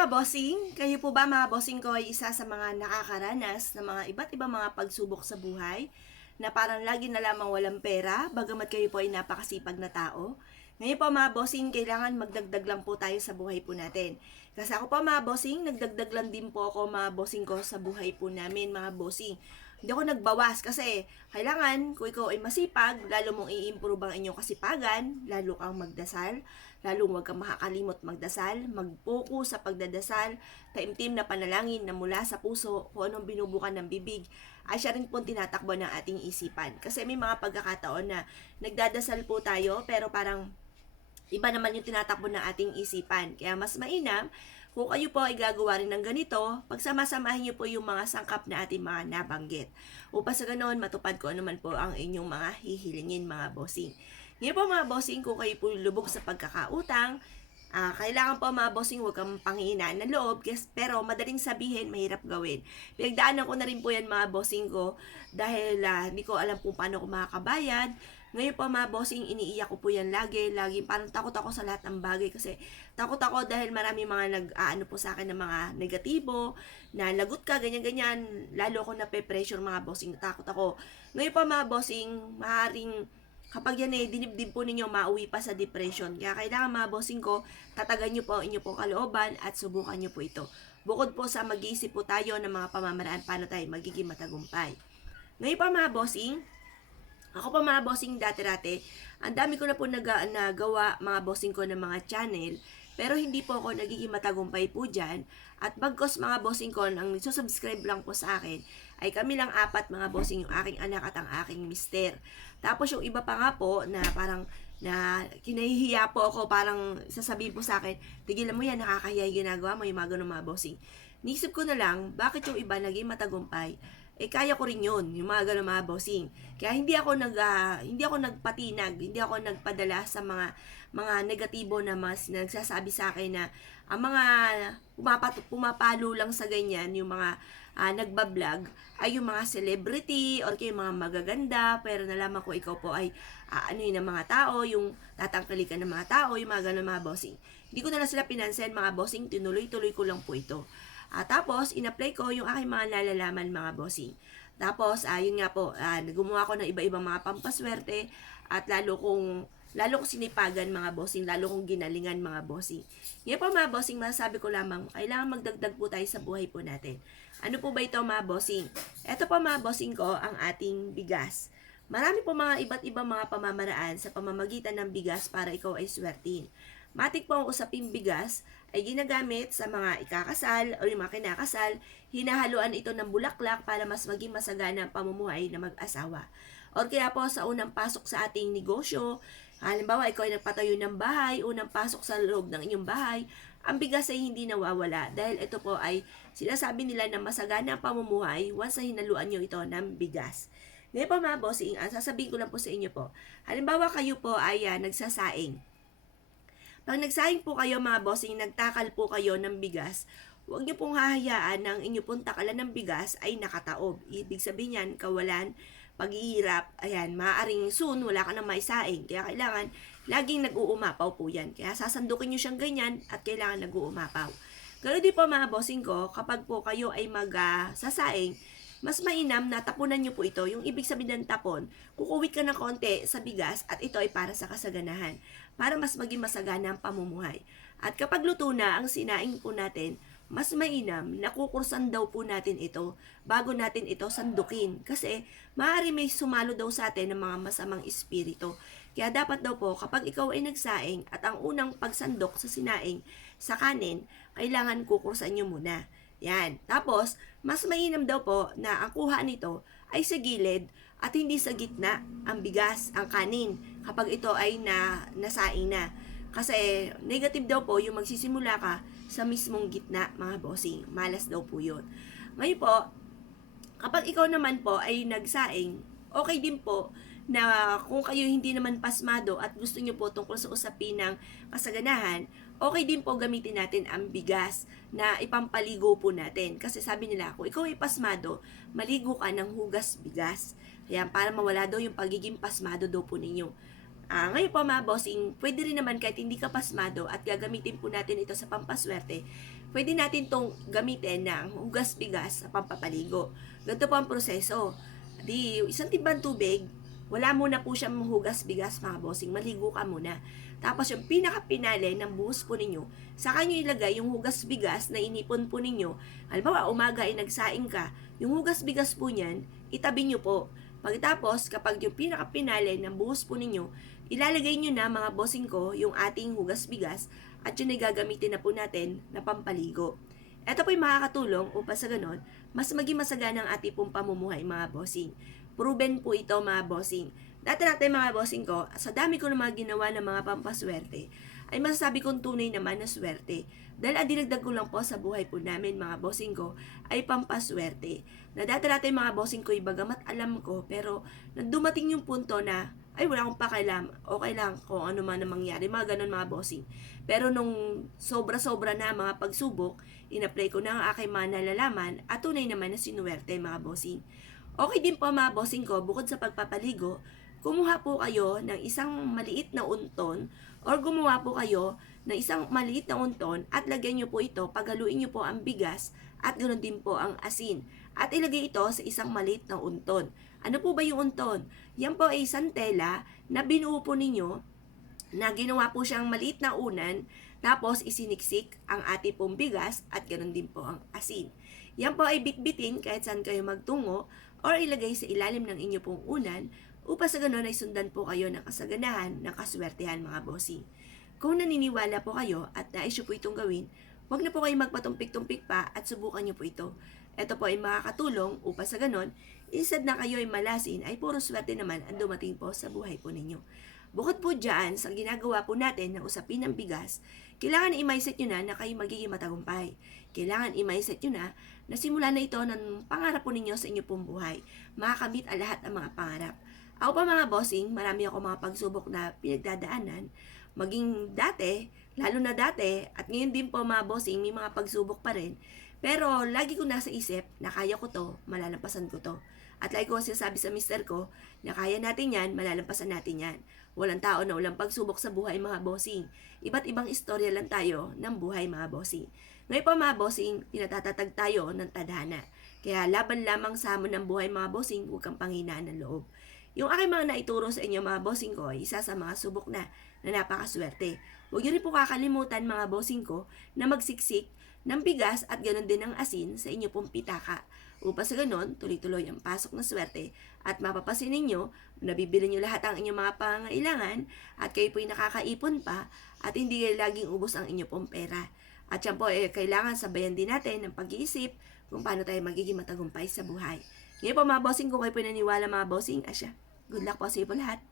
mga bossing, kayo po ba mga bossing ko ay isa sa mga nakakaranas ng mga iba't ibang mga pagsubok sa buhay na parang lagi na lamang walang pera, bagamat kayo po ay napakasipag na tao? Ngayon po mga bossing, kailangan magdagdag lang po tayo sa buhay po natin. Kasi ako po mga bossing, nagdagdag lang din po ako mga bossing ko sa buhay po namin mga bossing. Hindi ako nagbawas kasi kailangan kung ikaw ay masipag, lalo mong i-improve ang inyong kasipagan, lalo kang magdasal, lalo huwag kang makakalimot magdasal, mag-focus sa pagdadasal, taimtim na panalangin na mula sa puso, kung anong binubukan ng bibig, ay siya rin po tinatakbo ng ating isipan. Kasi may mga pagkakataon na nagdadasal po tayo, pero parang iba naman yung tinatakbo ng ating isipan. Kaya mas mainam, kung kayo po ay gagawa rin ng ganito, pagsama-samahin niyo po yung mga sangkap na ating mga nabanggit. Upang sa ganoon, matupad ko naman po ang inyong mga hihilingin mga bossing. Ngayon po mga bossing, kung kayo po lubog sa pagkakautang, kailangan po mga bossing huwag kang panghihinaan ng loob, pero madaling sabihin, mahirap gawin. Pinagdaanan ko na rin po yan mga bossing ko dahil hindi ko alam kung paano ko makakabayad. Ngayon po mga bossing, iniiyak ko po yan lagi. Parang takot ako sa lahat ng bagay kasi takot ako dahil marami mga nag-aano po sa akin ng mga negatibo, na lagot ka, ganyan-ganyan. Lalo ako nape-pressure mga bossing, takot ako. Ngayon po mga bossing, maaaring kapag yan dinibdib po ninyo, mauwi pa sa depression. Kaya kailangan mga bossing ko, tatagan nyo po ang inyo pong kalooban at subukan nyo po ito. Bukod po sa mag-iisip po tayo ng mga pamamaraan paano tayo magiging matagumpay. Ngayon pa mga bossing, ako pa mga bossing dati-dati, ang dami ko na po nagawa mga bossing ko ng mga channel, pero hindi po ako nagiging matagumpay po dyan. At bagkos mga bossing ko, ang nagsusubscribe lang po sa akin, ay kami lang apat mga bossing, yung aking anak at ang aking mister. Tapos yung iba pa nga po, na parang na kinahihiya po ako, parang sasabihin po sa akin, tigilan mo yan, nakakahiya yung ginagawa mo, yung mga ganun mga bossing. Nisip ko na lang, bakit yung iba naging matagumpay? Kaya ko rin yun, yung mga ganun mga bossing. Kaya hindi ako nagpatinag, hindi ako nagpadala sa mga negatibo na mas nagsasabi sa akin na ang mga pumapalo lang sa ganyan, yung mga nagbablog, ay yung mga celebrity or yung mga magaganda, pero nalaman ko ikaw po ay ano yun ng mga tao, yung tatangkalikan ng mga tao, yung mga ganun mga bossing. Hindi ko na lang sila pinansin mga bossing, tinuloy-tuloy ko lang po ito. Tapos, in-apply ko yung aking mga nalalaman mga bossing. Tapos, yun nga po, gumawa ko ng iba-ibang mga pampaswerte at lalo kong sinipagan mga bossing, lalo kong ginalingan mga bossing. Ngayon po mga bossing, masasabi ko lamang, kailangan magdagdag po tayo sa buhay po natin. Ano po ba ito mga bossing? Ito po mga bossing ko, ang ating bigas. Marami po mga iba't ibang mga pamamaraan sa pamamagitan ng bigas para ikaw ay swertin. Matik po ang usaping bigas ay ginagamit sa mga ikakasal o yung mga kinakasal, hinahaluan ito ng bulaklak para mas maging masagana ang pamumuhay ng mag-asawa. O kaya po sa unang pasok sa ating negosyo, halimbawa ikaw ay nagpatayo ng bahay, unang pasok sa loob ng inyong bahay, ang bigas ay hindi nawawala dahil ito po ay sinasabi nila na masagana ang pamumuhay once na hinaluan nyo ito ng bigas. Ngayon po mga bossing, sasabihin ko lang po sa inyo po, halimbawa kayo po ay nagsasaing. Pag nagsaing po kayo mga bossing, nagtakal po kayo ng bigas, huwag niyo pong hahayaan ng inyo pong takalan ng bigas ay nakataob. Ibig sabihin yan, kawalan, paghihirap, ayan, maaaring soon, wala ka nang maisaing. Kaya kailangan, laging nag-uumapaw po yan. Kaya sasandukin nyo siyang ganyan at kailangan nag-uumapaw. Ganoon din po mga bossing ko, kapag po kayo ay magsasaing, mas mainam na tapunan nyo po ito. Yung ibig sabihin ng tapon, kukuwit ka ng konti sa bigas at ito ay para sa kasaganahan. Para mas maging masagana ang pamumuhay. At kapag luto na ang sinaing po natin, mas mainam na kukursan daw po natin ito bago natin ito sandukin. Kasi maaari may sumalo daw sa atin ng mga masamang espiritu. Kaya dapat daw po kapag ikaw ay nagsaing at ang unang pagsandok sa sinaing sa kanin, kailangan kukursan nyo muna. Yan. Tapos, mas mainam daw po na ang kuha nito ay sa gilid at hindi sa gitna ang bigas, ang kanin, kapag ito ay nasaing na. Kasi negative daw po yung magsisimula ka sa mismong gitna mga bossing. Malas daw po yun. Ngayon po, kapag ikaw naman po ay nagsaing, okay din po na kung kayo hindi naman pasmado at gusto nyo po tungkol sa usapin ng kasaganahan, okay din po gamitin natin ang bigas na ipampaligo po natin. Kasi sabi nila, kung ikaw ay pasmado, maligo ka ng hugas bigas. Kaya para mawala daw yung pagiging pasmado daw po ninyo. Ngayon po mga bossing, pwede rin naman kahit hindi ka pasmado at gagamitin po natin ito sa pampaswerte, pwede natin tong gamitin ng hugas bigas sa pampapaligo. Ganito po ang proseso. Di, isang timbang tubig, wala muna po siyang hugas bigas mga bossing, maligo ka muna. Tapos yung pinaka-pinale ng buhos po ninyo, saka nyo ilagay yung hugas bigas na inipon po ninyo. Halimbawa, umaga ay nagsaing ka, yung hugas bigas po niyan, itabi nyo po. Pagkatapos, kapag yung pinaka-pinale ng buhos po ninyo, ilalagay nyo na mga bossing ko yung ating hugas bigas at yun ay gagamitin na po natin na pampaligo. Ito po yung makakatulong upang sa ganon, mas maging masagana ang ating pong pamumuhay mga bossing. Proven po ito mga bossing. Dati natin mga bossing ko, sa dami ko na mga ginawa ng mga pampaswerte, ay masasabi kong tunay naman na swerte. Dahil ang dinagdag ko lang po sa buhay po namin mga bossing ko ay pampaswerte. Na dati natin mga bossing ko, bagamat alam ko, pero dumating yung punto na ay wala akong pakialam, okay lang kung ano man ang mangyari, mga ganun mga bossing. Pero nung sobra-sobra na mga pagsubok, in-apply ko na ang aking mga nalalaman at tunay naman na sinuwerte mga bossing. Okay din po mga bossing ko, bukod sa pagpapaligo, kumuha po kayo ng isang maliit na unton or gumawa po kayo ng isang maliit na unton at lagyan nyo po ito, paghaluin nyo po ang bigas at ganoon din po ang asin. At ilagay ito sa isang maliit na unton. Ano po ba yung unton? Yan po ay isang tela na binuo po ninyo na ginawa po siyang maliit na unan, tapos isiniksik ang ating pong bigas at ganoon din po ang asin. Yan po ay bitbitin kahit saan kayo magtungo or ilagay sa ilalim ng inyo pong unan upang sa ganoon ay sundan po kayo ng kasaganahan ng kaswertehan mga bossing. Kung naniniwala po kayo at nais po itong gawin, huwag na po kayo magpatumpik-tumpik pa at subukan nyo po ito. Ito po ay makakatulong upang sa ganon, instead na kayo ay malasin, ay puro swerte naman ang dumating po sa buhay po ninyo. Bukod po dyan, sa ginagawa po natin ng usapin ng bigas, kailangan i-mindset nyo na kayo magiging matagumpay. Kailangan i-mindset nyo na simula na ito ng pangarap po ninyo sa inyo pong buhay. Makakamit ang lahat ng mga pangarap. Ako pa mga bossing, marami ako mga pagsubok na pinagdadaanan. Maging dati, lalo na dati, at ngayon din po mga bossing, may mga pagsubok pa rin. Pero lagi ko nasa isip na kaya ko to, malalampasan ko to. At lagi ko sinasabi sa mister ko na kaya natin yan, malalampasan natin yan. Walang tao na walang pagsubok sa buhay mga bossing. Iba't ibang istorya lang tayo ng buhay mga bossing. Ngayon po mga bossing, pinatatatag tayo ng tadhana. Kaya laban lamang sa hamon ng buhay mga bossing, huwag kang panghinaan ng loob. Yung aking mga naituro sa inyo mga bossing ko ay isa sa mga subok na napakaswerte. Huwag niyo rin po kakalimutan mga bossing ko na magsiksik ng bigas at ganoon din ng asin sa inyo pong pitaka. Upang sa ganon, tuloy-tuloy ang pasok ng swerte at mapapasin ninyo, nabibili nyo lahat ang inyong mga pangailangan at kayo po'y nakakaipon pa at hindi laging ubos ang inyo pong pera. At yan po, kailangan sabayan din natin ng pag-iisip kung paano tayo magiging matagumpay sa buhay. Ngayon po mga bossing, kung kayo po naniwala mga bossing, asya, good luck po sa iyo po lahat.